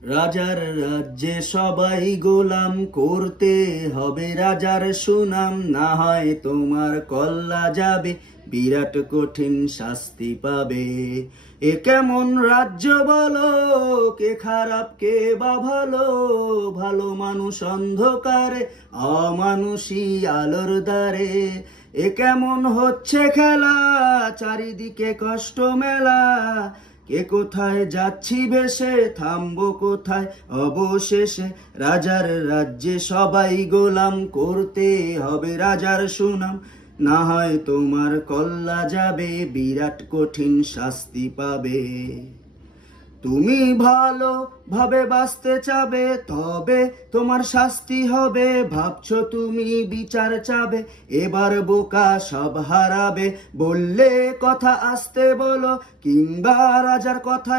রাজার রাজ্যে সবাই গোলাম, করতে হবে রাজার সুনাম, না হয় তোমার কল্লা যাবে, বিরাট কঠিন শাস্তি পাবে। এ কেমন রাজ্য বলো, কে খারাপ কে বা ভালো, ভালো মানুষ অন্ধকারে, অমানুষী আলোর দ্বারে। এ কেমন হচ্ছে খেলা, চারিদিকে কষ্ট মেলা, কে কোথায় যাচ্ছি ভেসে, থামবো কোথায় অবশেষে। রাজার রাজ্যে সবাই গোলাম, করতে হবে রাজার সুনাম, না হয় তোমার কল্লা যাবে, বিরাট কঠিন শাস্তি পাবে। তুমি ভালো ভাবে বাঁচতে চাবে, তবে তোমার শাস্তি হবে। ভাবছো তুমি বিচার চাবে, এবার বোকা সব হারাবে। বললে কথা আস্তে বলো, কিংবা রাজার কথা